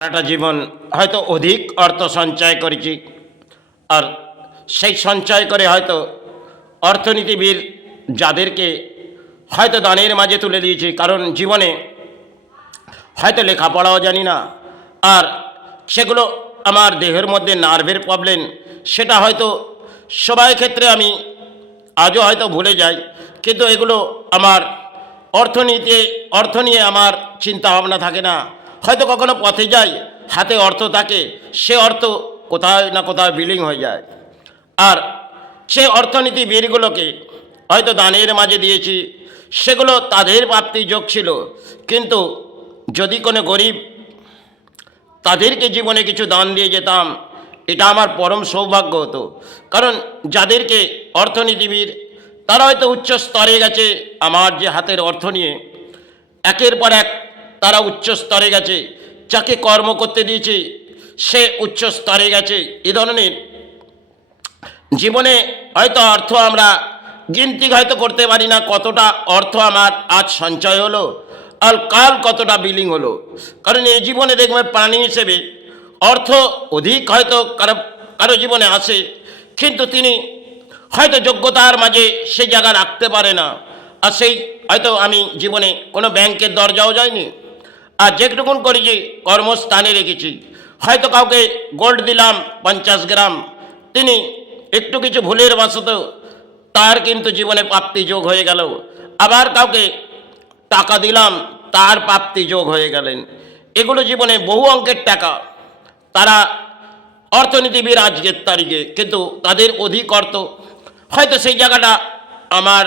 সারাটা জীবন হয়তো অধিক অর্থ সঞ্চয় করেছি, আর সেই সঞ্চয় করে হয়তো অর্থনীতিবিদ যাদেরকে হয়তো দানের মাঝে তুলে দিয়েছি, কারণ জীবনে হয়তো লেখাপড়াও জানি না, আর সেগুলো আমার দেহের মধ্যে নার্ভের প্রবলেম, সেটা হয়তো সবাই ক্ষেত্রে আমি আজও হয়তো ভুলে যাই, কিন্তু এগুলো আমার অর্থ নিয়ে আমার চিন্তা ভাবনা থাকে না। হয়তো কখনো পথে যাই, হাতে অর্থ থাকে, সে অর্থ কোথায় না কোথায় বিলীন হয়ে যায়। আর সে অর্থনীতিবিদগুলোকে হয়তো দানের মাঝে দিয়েছি, সেগুলো তাদের প্রাপ্তি যোগ ছিল, কিন্তু যদি কোনো গরিব তাদেরকে জীবনে কিছু দান দিয়ে যেতাম, এটা আমার পরম সৌভাগ্য হতো। কারণ যাদেরকে অর্থনীতিবিদ তারা হয়তো উচ্চ স্তরে গেছে, আমার যে হাতের অর্থ নিয়ে একের পর এক তারা উচ্চ স্তরে গেছে, যাকে কর্ম করতে দিয়েছে সে উচ্চ স্তরে গেছে। এ ধরনের জীবনে হয়তো অর্থ আমরা গিনতি হয়তো করতে পারি না, কতটা অর্থ আমার আজ সঞ্চয় হলো আর কাল কতটা বিলিং হলো। কারণ এই জীবনে দেখবে প্রাণী হিসেবে অর্থ অধিক হয়তো কারো জীবনে আসে, কিন্তু তিনি হয়তো যোগ্যতার মাঝে সেই জায়গা রাখতে পারে না। আর সেই হয়তো আমি জীবনে কোনো ব্যাংকের দরজাও যাইনি, আর যেটুকুন করেছি কর্মস্থানে রেখেছি। হয়তো কাউকে গোল্ড দিলাম 50 গ্রাম, তিনি একটু কিছু ভুলের বশত তার কিন্তু জীবনে প্রাপ্তি যোগ হয়ে গেল। আবার কাউকে টাকা দিলাম, তার প্রাপ্তি যোগ হয়ে গেলেন। এগুলো জীবনে বহু অঙ্কের টাকা তারা অর্থনীতিবিদ আজকের তারিখে, কিন্তু তাদের অধিক অর্থ হয়তো সেই জায়গাটা আমার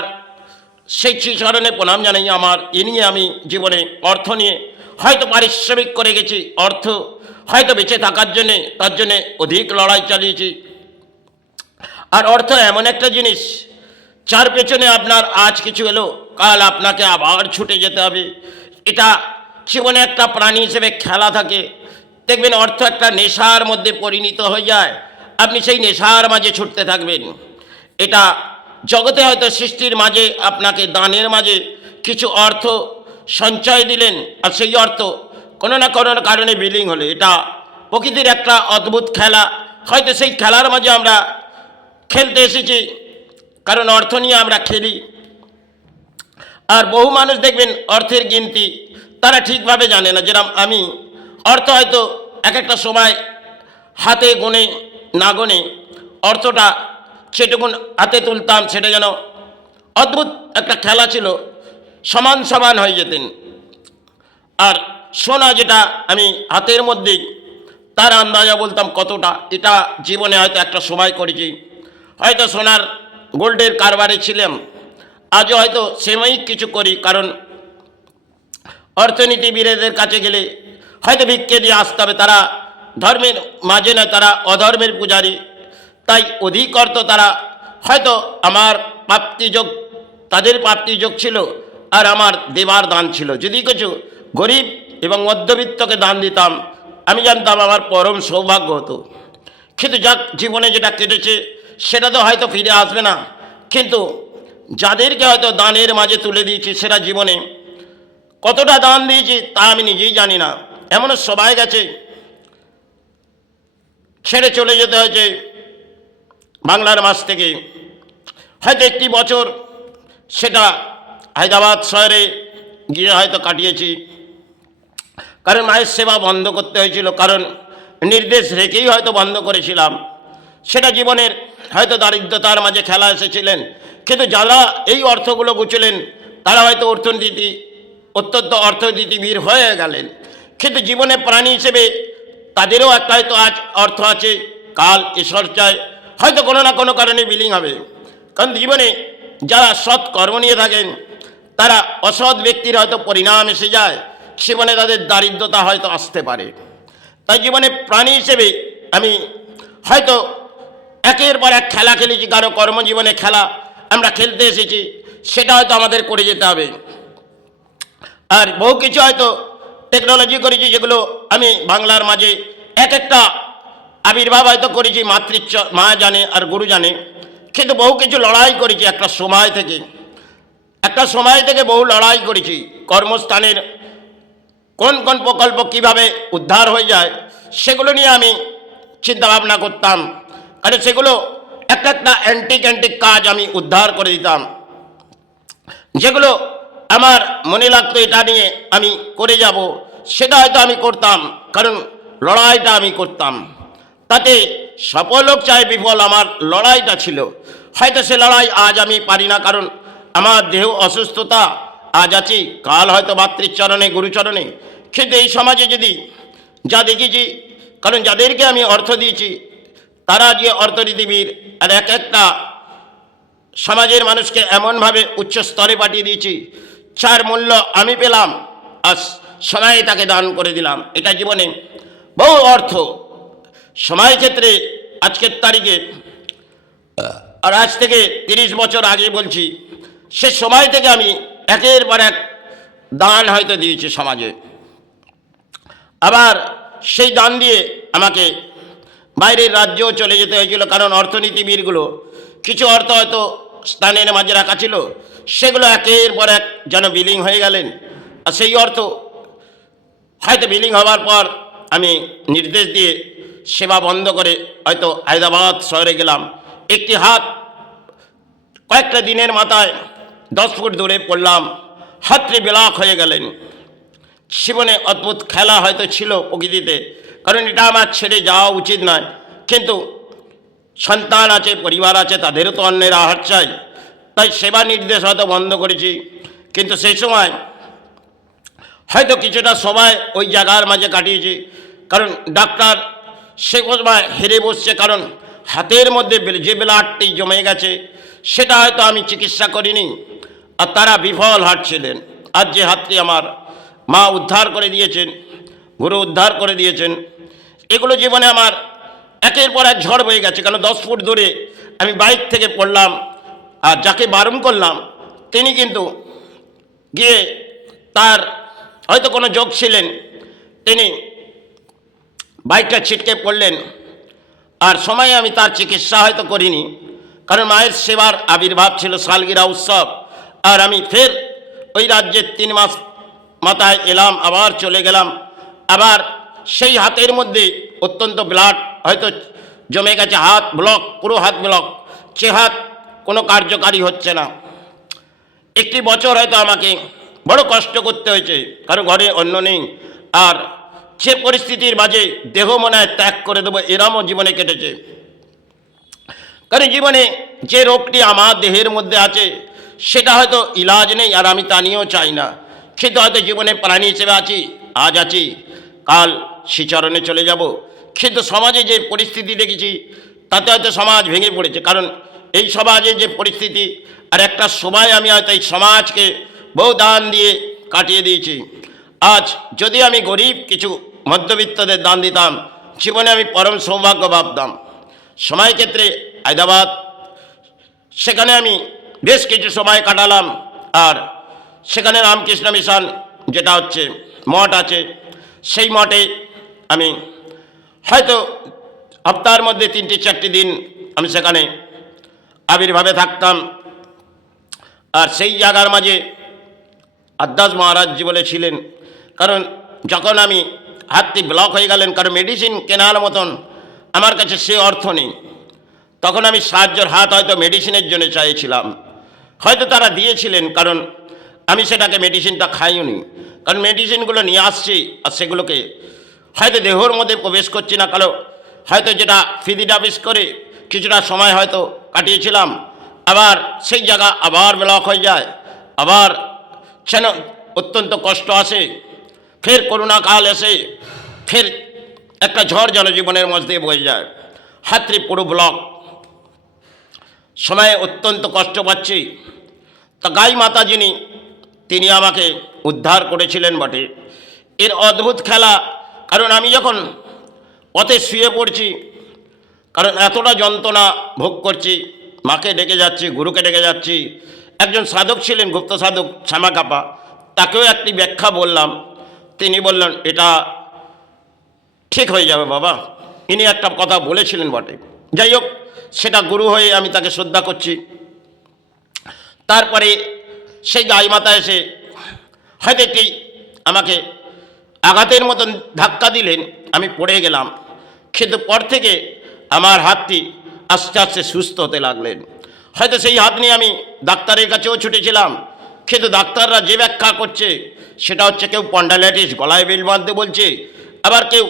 সেই চরণে প্রণাম জানাই। আমার এ নিয়ে আমি জীবনে অর্থ নিয়ে হয়তো পারিশ্রমিক করে গেছি, অর্থ হয়তো বেঁচে থাকার জন্যে তার জন্যে অধিক লড়াই চালিয়েছি। আর অর্থ এমন একটা জিনিস, যার পেছনে আপনার আজ কিছু এলো, কাল আপনাকে আবার ছুটে যেতে হবে। এটা জীবনে একটা প্রাণী হিসেবে খেলা থাকে। দেখবেন অর্থ একটা নেশার মধ্যে পরিণত হয়ে যায়, আপনি সেই নেশার মাঝে ছুটতে থাকবেন। এটা জগতে হয়তো সৃষ্টির মাঝে আপনাকে দানের মাঝে কিছু অর্থ সঞ্চয় দিলেন, আর সেই অর্থ কোনো না কোনো কারণে বিলীন হলে, এটা প্রকৃতির একটা অদ্ভুত খেলা। হয়তো সেই খেলার মাঝে আমরা খেলতে এসেছি, কারণ অর্থ নিয়ে আমরা খেলি। আর বহু মানুষ দেখবেন অর্থের গিনতি তারা ঠিকভাবে জানে না। যেরকম আমি অর্থ হয়তো এক একটা সময় হাতে গুনে না গুনে অর্থটা সেটুকুন হাতে তুলতাম, সেটা যেন অদ্ভুত একটা খেলা ছিল, সমান সমান হয়ে যেতেন। আর সোনা যেটা আমি হাতের মধ্যেই তার আন্দাজা বলতাম কতটা, এটা জীবনে হয়তো একটা সময় করেছি। হয়তো সোনার গোল্ডের কারবারে ছিলাম, আজও হয়তো সেমই কিছু করি, কারণ অর্থনীতিবিদদের কাছে গেলে হয়তো ভিক্ষে দিয়ে আসতে হবে। তারা ধর্মের মাঝে নয়, তারা অধর্মের পূজারী, তাই অধিক অর্থ তারা হয়তো আমার প্রাপ্তিযোগ, তাদের প্রাপ্তিযোগ ছিল, আর আমার দেবার দান ছিল। যদি কিছু গরিব এবং মধ্যবিত্তকে দান দিতাম, আমি জানতাম আমার পরম সৌভাগ্য হতো। কিন্তু যাক, জীবনে যেটা কেটেছে সেটা তো হয়তো ফিরে আসবে না, কিন্তু যাদেরকে হয়তো দানের মাঝে তুলে দিয়েছি, সেটা জীবনে কতটা দান দিয়েছি তা আমি নিজেই জানি না। এমনও সবাই গেছে, ছেড়ে চলে যেতে হয়েছে বাংলার মাছ থেকে। হয়তো একটি বছর সেটা হায়দ্রাবাদ শহরে গিয়ে হয়তো কাটিয়েছি, কারণ মায়ের সেবা বন্ধ করতে হয়েছিল, কারণ নির্দেশ রেখেই হয়তো বন্ধ করেছিলাম। সেটা জীবনের হয়তো দারিদ্রতার মাঝে খেলা এসেছিলেন, কিন্তু যারা এই অর্থগুলো গুছলেন তারা হয়তো অত্যন্ত অর্থনীতিবিদ হয়ে গেলেন। কিন্তু জীবনে প্রাণী হিসেবে তাদেরও একটা হয়তো আজ অর্থ আছে, কাল ঈশ্বর চায় হয়তো কোনো না কোনো কারণে বিলীন হবে। কারণ জীবনে যারা সৎ কর্ম নিয়ে থাকেন, তারা অসৎ ব্যক্তির হয়তো পরিণাম এসে যায়, জীবনে তাদের দারিদ্রতা হয়তো আসতে পারে। তাই জীবনে প্রাণী হিসেবে আমি হয়তো একের পর এক খেলা খেলেছি, কারো কর্মজীবনে খেলা আমরা খেলতে এসেছি, সেটা হয়তো আমাদের করে যেতে হবে। আর বহু কিছু হয়তো টেকনোলজি করেছি, যেগুলো আমি বাংলার মাঝে এক একটা আবির্ভাব হয়তো করেছি, মা জানে আর গুরু জানে। কিন্তু বহু কিছু লড়াই করেছি, একটা সময় থেকে বহু লড়াই করেছি। কর্মস্থানের কোন কোন প্রকল্প কিভাবে উদ্ধার হয়ে যায় সেগুলো নিয়ে আমি চিন্তা ভাবনা করতাম। কারণ সেগুলো একটা একটা অ্যান্টিক কাজ আমি উদ্ধার করে দিতাম, যেগুলো আমার মনে লাগতো এটা নিয়ে আমি করে যাব, সেটা হয়তো আমি করতাম। কারণ লড়াইটা আমি করতাম, তাতে সফল হোক চাই বিফল, আমার লড়াইটা ছিল। হয়তো সে লড়াই আজ আমি পারি না, কারণ আমার দেহ অসুস্থতা, আজ আছি কাল হয়তো মাতৃচরণে গুরুচরণে। কিন্তু এই সমাজে যদি যা দেখেছি, কারণ যাদেরকে আমি অর্থ দিয়েছি তারা যে অর্থনীতিবিদ, আর এক একটা সমাজের মানুষকে এমনভাবে উচ্চ স্তরে পাঠিয়ে দিয়েছি, যার মূল্য আমি পেলাম আর সময় তাকে দান করে দিলাম। এটা জীবনে বহু অর্থ। সময় ক্ষেত্রে আজকের তারিখে, আর আজ থেকে 30 বছর আগে বলছি, সে সময় থেকে আমি একের পর এক দান হয়তো দিয়েছি সমাজে। আবার সেই দান দিয়ে আমাকে বাইরের রাজ্যেও চলে যেতে হয়েছিল, কারণ অর্থনীতিবিদগুলো কিছু অর্থ হয়তো স্থানের মাঝে রাখা ছিল, সেগুলো একের পর এক যেন বিলিং হয়ে গেলেন। আর সেই অর্থ হয়তো বিলিং হওয়ার পর আমি নির্দেশ দিয়ে সেবা বন্ধ করে হয়তো হায়দ্রাবাদ শহরে গেলাম। একটি হাত কয়েকটা দিনের মাথায় 10 ফুট দূরে পড়লাম, হাতটি ব্লক হয়ে গেলেন। জীবনে অদ্ভুত খেলা হয়তো ছিল প্রকৃতিতে, কারণ এটা আমার ছেড়ে যাওয়া উচিত নয়, কিন্তু সন্তান আছে, পরিবার আছে, তাদেরও তো অন্যের আহার চাই, তাই সেবা নির্দেশ হয়তো বন্ধ করেছি। কিন্তু সেই সময় হয়তো কিছুটা সময় ওই জায়গার মাঝে কাটিয়েছি, কারণ ডাক্তার সে সময় হেরে বসছে, কারণ হাতের মধ্যে যে ব্লাডটি জমে গেছে সেটা হয়তো আমি চিকিৎসা করিনি, আর তারা বিফল হাঁটছিলেন। আর যে হাতটি আমার মা উদ্ধার করে দিয়েছেন, গুরু উদ্ধার করে দিয়েছেন, এগুলো জীবনে আমার একের পর এক ঝড় বয়ে গেছে। কারণ 10 ফুট দূরে আমি বাইক থেকে পড়লাম, আর যাকে বারণ করলাম তিনি কিন্তু গিয়ে, তার হয়তো কোনো যোগ ছিলেন, তিনি বাইকটা ছিটকে পড়লেন। আর সময়ে আমি তার চিকিৎসা হয়তো করিনি, কারণ মায়ের সেবার আবির্ভাব ছিল, সালগিরা উৎসব। আর আমি ফের ওই রাজ্যের 3 মাস মাথায় এলাম, আবার চলে গেলাম। আবার সেই হাতের মধ্যে অত্যন্ত ব্লাড হয়তো জমে গেছে, হাত ব্লক, পুরো হাত ব্লক, সে হাত কোনো কার্যকারী হচ্ছে না। একটি বছর হয়তো আমাকে বড় কষ্ট করতে হয়েছে, কারণ ঘরে অন্য নেই। আর যে পরিস্থিতির মাঝে দেহ মনে হয় ত্যাগ করে দেবো, এরমও জীবনে কেটেছে। কারণ জীবনে যে রোগটি আমার দেহের মধ্যে আছে সেটা হয়তো ইলাজ নেই, আর আমি তা নিয়েও চাই না। কিন্তু হয়তো জীবনে প্রাণী হিসেবে আছি, আজ আছি কাল শ্রীচরণে চলে যাব। কিন্তু সমাজে যে পরিস্থিতি দেখেছি তাতে হয়তো সমাজ ভেঙে পড়েছে, কারণ এই সমাজে যে পরিস্থিতি, আর একটা সময় আমি হয়তো এই সমাজকে বহু দান দিয়ে কাটিয়ে দিয়েছি। আজ যদি আমি গরিব কিছু মধ্যবিত্তদের দান দিতাম, জীবনে আমি পরম সৌভাগ্য ভাবতাম। সময় ক্ষেত্রে হায়দ্রাবাদ, সেখানে আমি বেশ কিছু সময় কাটালাম। আর সেখানে রামকৃষ্ণ মিশন যেটা হচ্ছে মঠ আছে, সেই মঠে আমি হয়তো সপ্তাহের মধ্যে 3-4টি দিন আমি সেখানে আবির্ভাবে থাকতাম। আর সেই জায়গার মাঝে আদ্দাস মহারাজজি বলেছিলেন, কারণ যখন আমি হাতটি ব্লক হয়ে গেলেন, কারণ মেডিসিন কেনার মতন আমার কাছে সে অর্থ নেই, তখন আমি সাহায্যের হাত হয়তো মেডিসিনের জন্য চাইছিলাম। হয়তো তারা দিয়েছিলেন, কারণ আমি সেটাকে মেডিসিনটা খাইনি, কারণ মেডিসিনগুলো নিয়ে আসছি আর সেগুলোকে হয়তো দেহর মধ্যে প্রবেশ করছি না। কারণ হয়তো যেটা ফিজিটাপিস করে কিছুটা সময় হয়তো কাটিয়েছিলাম, আবার সেই জায়গা আবার ব্লক হয়ে যায়, আবার যেন অত্যন্ত কষ্ট আসে। ফের করোনা কাল এসে ফের একটা ঝড় জনজীবনের মধ্যে দিয়ে বয়ে যায়, হাতটি পুরো ব্লক, সময়ে অত্যন্ত কষ্ট পাচ্ছি। তা গাই মাতা যিনি, তিনি আমাকে উদ্ধার করেছিলেন বটে। এর অদ্ভুত খেলা, কারণ আমি যখন পথে শুয়ে পড়ছি, কারণ এতটা যন্ত্রণা ভোগ করছি, মাকে ডেকে যাচ্ছি, গুরুকে ডেকে যাচ্ছি। একজন সাধক ছিলেন, গুপ্ত সাধক শ্যামাকাপা, তাকেও একটি ব্যাখ্যা বললাম। তিনি বললেন এটা ঠিক হয়ে যাবে বাবা, ইনি একটা কথা বলেছিলেন বটে। যাই হোক, সেটা গুরু হয়ে আমি তাকে শ্রদ্ধা করছি। তারপরে সেই গাই মাতা এসে হয়তো একটি আমাকে আঘাতের মতন ধাক্কা দিলেন, আমি পড়ে গেলাম। কিন্তু পর থেকে আমার হাতটি আস্তে আস্তে সুস্থ হতে লাগলেন। হয়তো সেই হাত নিয়ে আমি ডাক্তারের কাছেও ছুটেছিলাম, কিন্তু ডাক্তাররা যে ব্যাখ্যা করছে সেটা হচ্ছে কেউ স্পন্ডাইলাইটিস, গলায় বেল্ট বাঁধতে বলছে, আবার কেউ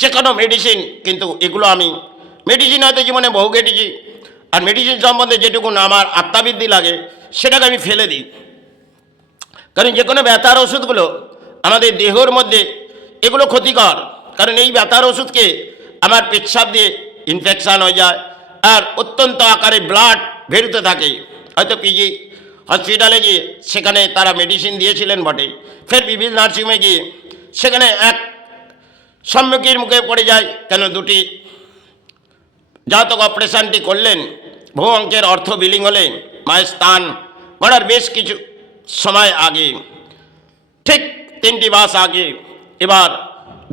যে কোনো মেডিসিন। কিন্তু এগুলো আমি মেডিসিন হয়তো জীবনে বহু কেটেছি, আর মেডিসিন সম্বন্ধে যেটুকু আমার আত্মাবৃদ্ধি লাগে সেটাকে আমি ফেলে দিই। কারণ যে কোনো ব্যথার ওষুধগুলো আমাদের দেহের মধ্যে এগুলো ক্ষতিকর, কারণ এই ব্যথার ওষুধকে আমার পেচ্ছাপ দিয়ে ইনফেকশান হয়ে যায়, আর অত্যন্ত আকারে ব্লাড বেরোতে থাকে। হয়তো পিজি হসপিটালে গিয়ে সেখানে তারা মেডিসিন দিয়েছিলেন বটে, ফের বিভিন্ন নার্সিংহোমে গিয়ে সেখানে এক সম্মুখীন মুখে পড়ে যায়। কেন দুটি জাতক অপারেশনটি করলেন, বহু অঙ্কের অর্থ বিলিং হলেন মায়ের স্থান গড়ার বেশ কিছু সময় আগে, ঠিক 3টি মাস আগে। এবার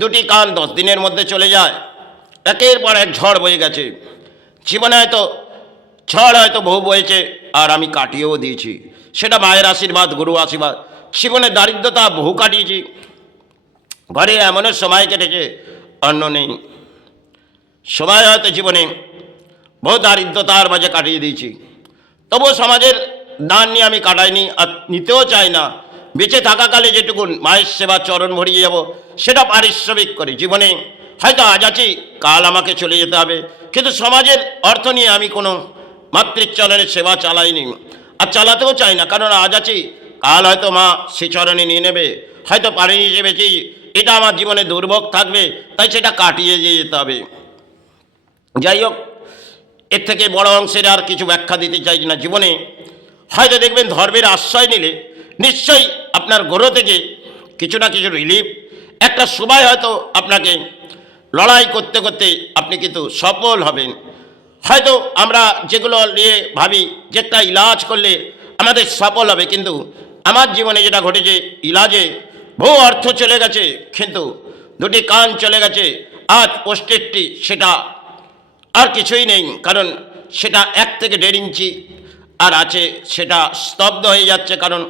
দুটি কান 10 দিনের মধ্যে চলে যায়। একের পর এক ঝড় বয়ে গেছে জীবনে, হয়তো ঝড় হয়তো বহু বয়েছে, আর আমি কাটিয়েও দিয়েছি। সেটা মায়ের আশীর্বাদ, গুরু আশীর্বাদ। জীবনে দারিদ্রতা বহু কাটিয়েছি, ঘরে এমনও সময় কেটেছে অন্য নেই। সময় হয়তো জীবনে বহু দারিদ্রতার মাঝে কাটিয়ে দিয়েছি, তবুও সমাজের দান নিয়ে আমি কাটাইনি, আর নিতেও চাই না। বেঁচে থাকাকালে যেটুকু মায়ের সেবা চরণ ভরিয়ে যাব সেটা পারিশ্রমিক করে। জীবনে হয়তো আজ আছি, কাল আমাকে চলে যেতে হবে, কিন্তু সমাজের অর্থ নিয়ে আমি কোনো মাতৃচরণের সেবা চালাইনি, আর চালাতেও চাই না। কারণ আজ আছি, কাল হয়তো মা সে চরণে নিয়ে নেবে, হয়তো পারিনি হিসেবেছি, এটা আমার জীবনে দুর্ভোগ থাকবে, তাই সেটা কাটিয়ে যেতে হবে। যাই হোক, এর থেকে বড় অংশের আর কিছু ব্যাখ্যা দিতে চাই না। জীবনে হয়তো দেখবেন ধর্মের আশ্রয় নিলে নিশ্চয়ই আপনার গ্রহ থেকে কিছু না কিছু রিলিফ, একটা সময় হয়তো আপনাকে লড়াই করতে করতে আপনি কিন্তু সফল হবেন। হয়তো আমরা যেগুলো নিয়ে ভাবি যে একটা ইলাজ করলে আমাদের সফল হবে, কিন্তু আমার জীবনে যেটা ঘটেছে, ইলাজে বহু অর্থ চলে গেছে, কিন্তু দুটি কান চলে গেছে। আজ পোস্টেরটি সেটা আর কিছুই নেই, কারণ সেটা 1 থেকে 1.5 ইঞ্চি আর আছে, সেটা স্তব্ধ হয়ে যাচ্ছে। কারণ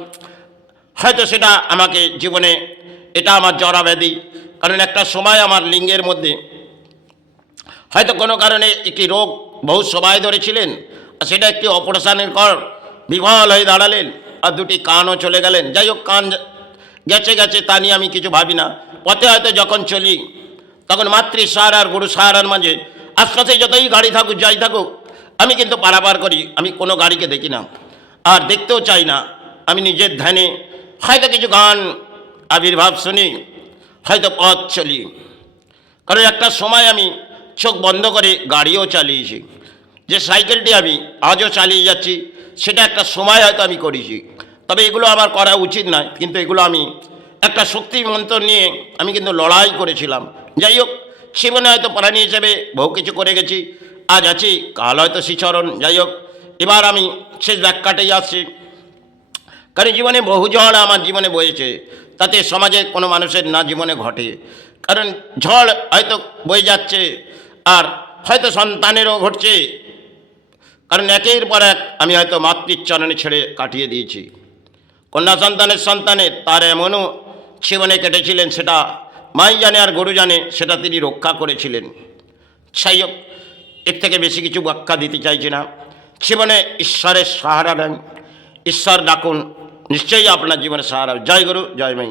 হয়তো সেটা আমাকে জীবনে, এটা আমার জরাব্যাধি। কারণ একটা সময় আমার লিঙ্গের মধ্যে হয়তো কোনো কারণে একটি রোগ বহু সময় ধরেছিলেন, আর সেটা একটি অপারেশনের পর বিফল হয়ে দাঁড়ালেন, আর দুটি কানও চলে গেলেন। যাই হোক, কান গেছে গেছে তা নিয়ে আমি কিছু ভাবি না। পথে হয়তো যখন চলি তখন মাতৃ সাহার আর গুরু সাহারার মাঝে আশপাশে যতই গাড়ি থাকুক যাই থাকুক, আমি কিন্তু পারাপার করি। আমি কোনো গাড়িকে দেখি না, আর দেখতেও চাই না। আমি নিজের ধ্যানে হয়তো কিছু গান আবির্ভাব শুনি, হয়তো পথ চলি। কারণ একটা সময় আমি চোখ বন্ধ করে গাড়িও চালিয়েছি, যে সাইকেলটি আমি আজও চালিয়ে যাচ্ছি, সেটা একটা সময় হয়তো আমি করেছি। তবে এগুলো আমার করা উচিত নয়, কিন্তু এগুলো আমি একটা শক্তি মন্ত্র নিয়ে আমি কিন্তু লড়াই করেছিলাম। যাই হোক, জীবনে হয়তো প্রাণী হিসেবে বহু কিছু করে গেছি, আজ আছি, কাল হয়তো শ্রীচরণ। যাই হোক, এবার আমি শেষ ব্যাখ্যাটাই আসছি। কারণ জীবনে বহু ঝড় আমার জীবনে বয়েছে, তাতে সমাজে কোনো মানুষের না জীবনে ঘটে। কারণ ঝড় হয়তো বয়ে যাচ্ছে, আর হয়তো সন্তানেরও ঘটছে। কারণ একের পর এক আমি হয়তো মাতৃচরণে ছেড়ে কাটিয়ে দিয়েছি। কন্যা সন্তানের তার এমনও জীবনে কেটেছিলেন, সেটা মাই জানে আর গুরু জানে, সেটা তিনি রক্ষা করেছিলেন। যাই হোক, এর থেকে বেশি কিছু ব্যাখ্যা দিতে চাইছি না। জীবনে ঈশ্বরের সাহারা নেন, ঈশ্বর ডাকুন, নিশ্চয়ই আপনার জীবনে সাহারা। জয় গুরু, জয় মাই।